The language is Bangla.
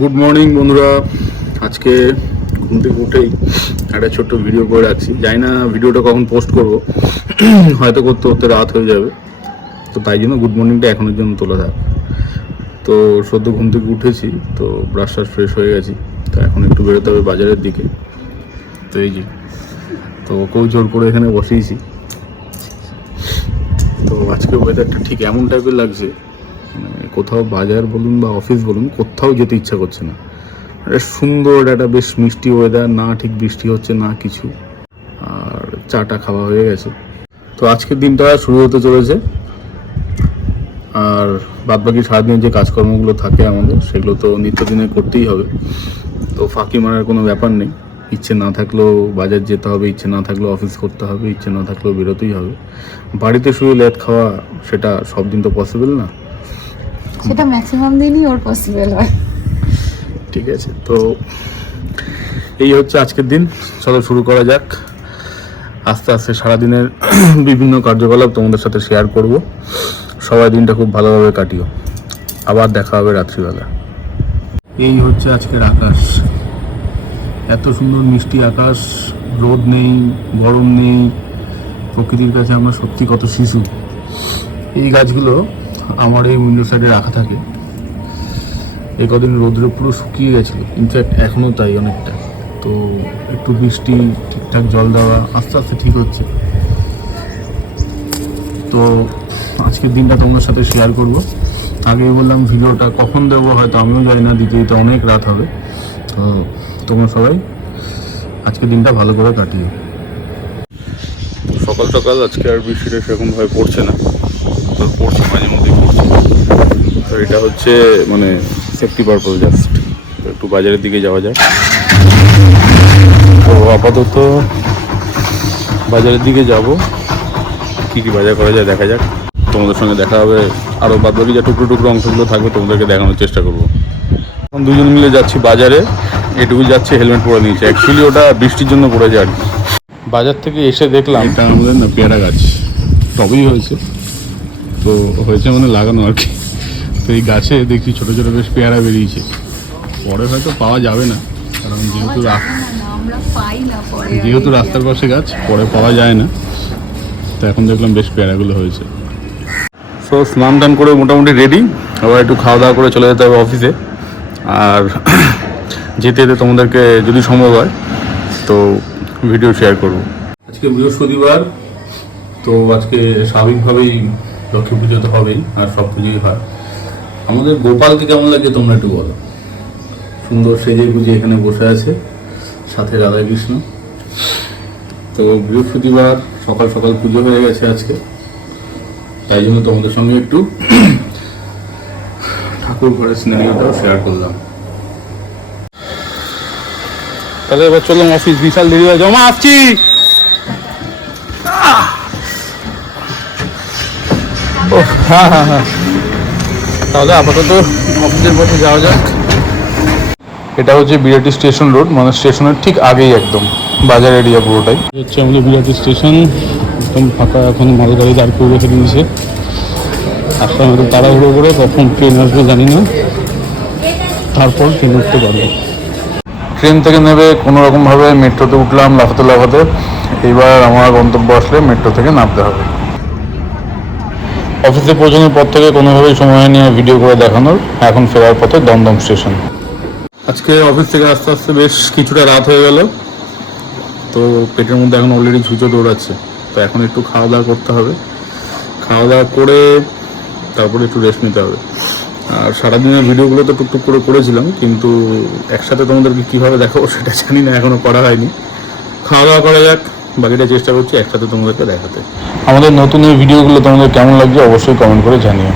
গুড মর্নিং বন্ধুরা। আজকে ঘুম থেকে উঠেই একটা ছোট্ট ভিডিও করে রাখছি। জানি না ভিডিওটা কখন পোস্ট করব, হয়তো করতে করতে রাত হয়ে যাবে, তো তাই জন্য গুড মর্নিংটা এখনের জন্য তোলা থাক। তো সদ্য ঘুম থেকে উঠেছি, তো ব্রাশ টাশ ফ্রেশ হয়ে গেছি, তো এখন একটু বেরোতে হবে বাজারের দিকে। তো এই যে, তো ওকেও জোর করে এখানে বসিয়েছি। তো আজকে ওয়েদারটা ঠিক এমন টাইপের লাগছে, মানে কোথাও বাজার বলুন বা অফিস বলুন, কোথাও যেতে ইচ্ছা করছে না। সুন্দর একটা বেশ মিষ্টি ওয়েদার, না ঠিক বৃষ্টি হচ্ছে না কিছু, আর চাটা খাওয়া হয়ে গেছে। তো আজকের দিনটা শুরু হতে চলেছে, আর বাদবাকি সারাদিন যে কাজকর্মগুলো থাকে আমাদের, সেগুলো তো নিত্যদিনে করতেই হবে। তো ফাঁকি মারার কোনো ব্যাপার নেই। ইচ্ছে না থাকলেও বাজার যেতে হবে, ইচ্ছে না থাকলেও অফিস করতে হবে, ইচ্ছে না থাকলেও বেরোতেই হবে। বাড়িতে শুয়ে লেট খাওয়া সেটা সব দিন তো পসিবল না, সেটা ম্যাক্সিমাম দিনই ওর পসিবল হয়। ঠিক আছে, তো এই হচ্ছে আজকের দিন। চলো শুরু করা যাক। আস্তে আস্তে সারাদিনের বিভিন্ন কার্যকলাপ তোমাদের সাথে শেয়ার করব। সবাই দিনটা খুব ভালোভাবে কাটিও। আবার দেখা হবে রাত্রিবেলা। এই হচ্ছে আজকের আকাশ, এত সুন্দর মিষ্টি আকাশ, রোদ নেই, গরম নেই। প্রকৃতির কাছে আমরা সত্যি কত শিশু। এই গাছগুলো আমার এই উইন্ডো সাইডে রাখা থাকে। এই কদিন রোদ্রে পুরো শুকিয়ে গেছিলো, ইনফ্যাক্ট এখনও তাই অনেকটা। তো একটু বৃষ্টি, ঠিকঠাক জল দেওয়া, আস্তে আস্তে ঠিক হচ্ছে। তো আজকের দিনটা তোমাদের সাথে শেয়ার করব। আগেই বললাম ভিডিওটা কখন দেবো হয়তো আমিও জানি না, দিতে দিতে অনেক রাত হবে। তো তোমরা সবাই আজকের দিনটা ভালো করে কাটিয়ে। সকাল সকাল আজকে আর বৃষ্টিটা সেরকমভাবে পড়ছে না, তো পড়ছে মাঝে মধ্যেই পড়ছে। তো এটা হচ্ছে মানে সেফটি পারপাস জাস্ট। একটু বাজারের দিকে যাওয়া যায়। তো আপাতত বাজারের দিকে যাব, কী কী বাজার করা যায় দেখা যাক। তোমাদের সঙ্গে দেখা হবে, আরও বাদবাকি যা টুকরো টুকরো অংশগুলো থাকবে তোমাদেরকে দেখানোর চেষ্টা করবো। এখন দুজন মিলে যাচ্ছি বাজারে, এটুকু যাচ্ছে হেলমেট পরে নিয়েছে। অ্যাকচুয়ালি ওটা বৃষ্টির জন্য পড়েছে আর কি। বাজার থেকে এসে দেখলাম এটা আমাদের না পেয়ারা গাছ, টবেই হয়েছে, তো হয়েছে মানে লাগানো আর কি। তো এই গাছে দেখি ছোটো ছোটো বেশ পেয়ারা বেরিয়েছে। পরে হয়তো পাওয়া যাবে না, কারণ যেহেতু রাস্তার পাশে গাছ, পরে পাওয়া যায় না। তো এখন দেখলাম বেশ পেয়ারাগুলো হয়েছে। সো স্নান টান করে মোটামুটি রেডি, আবার একটু খাওয়া দাওয়া করে চলে যেতে হবে অফিসে। আর যেতে যেতে তোমাদেরকে যদি সম্ভব হয় তো ভিডিও শেয়ার করব। আজকে বৃহস্পতিবার, তো আজকে স্বাভাবিকভাবেই লক্ষ্মী পুজো তো হবেই, আর সব পুজোই হয়। আমাদের গোপালকে কেমন লাগে তোমরা একটু বলো। সুন্দর সেজে গুজে এখানে বসে আছে, সাথে রাধাকৃষ্ণ। তো বৃহস্পতিবার সকাল সকাল পুজো হয়ে গেছে আজকে, তাই জন্য তোমাদের সঙ্গে একটু ঠাকুর ঘরের সিনারিওটাও শেয়ার করলাম। তাহলে এবার চললাম অফিস, বিশাল দেরি হয়ে জমা আসছি। হ্যাঁ হ্যাঁ হ্যাঁ, তাহলে আপাতত অফিসের পথে যাওয়া যাক। এটা হচ্ছে বিরাটি স্টেশন রোড, মানে স্টেশনের ঠিক আগেই একদম বাজার এরিয়া পুরোটাই হচ্ছে আমাদের বিরাটি স্টেশন। একদম ফাঁকা, এখন মালগাড়ি দাঁড় করে রেখে দিয়েছে। আসলে আমাদের তাড়াহুড়ো করে কখন ট্রেন আসবে জানি না, তারপর ট্রেন উঠতে পারবো। ট্রেন থেকে নেবে কোনো রকমভাবে মেট্রোতে উঠলাম লাফাতে লাফাতে। এইবার আমার গন্তব্য আসলে মেট্রো থেকে নামতে হবে। অফিসে পৌঁছানোর পর থেকে কোনোভাবেই সময় নিয়ে ভিডিও করে দেখানোর। এখন ফেরার পথে দমদম স্টেশন। আজকে অফিস থেকে আস্তে আস্তে বেশ কিছুটা রাত হয়ে গেল, তো পেটের মধ্যে এখন অলরেডি ঝুঁচো দৌড়াচ্ছে। তো এখন একটু খাওয়া দাওয়া করতে হবে, খাওয়া দাওয়া করে তারপরে একটু রেস্ট নিতে হবে। আর সারাদিনের ভিডিওগুলো তো টুকটুক করে করেছিলাম, কিন্তু একসাথে তোমাদেরকে কীভাবে দেখাবো সেটা জানি না, এখনও করা হয়নি। খাওয়া দাওয়া করা যাক, বাকিটা চেষ্টা করছি একসাথে তোমাদেরকে দেখাতে। আমাদের নতুন এই ভিডিওগুলো তোমাদের কেমন লাগছে অবশ্যই কমেন্ট করে জানিও।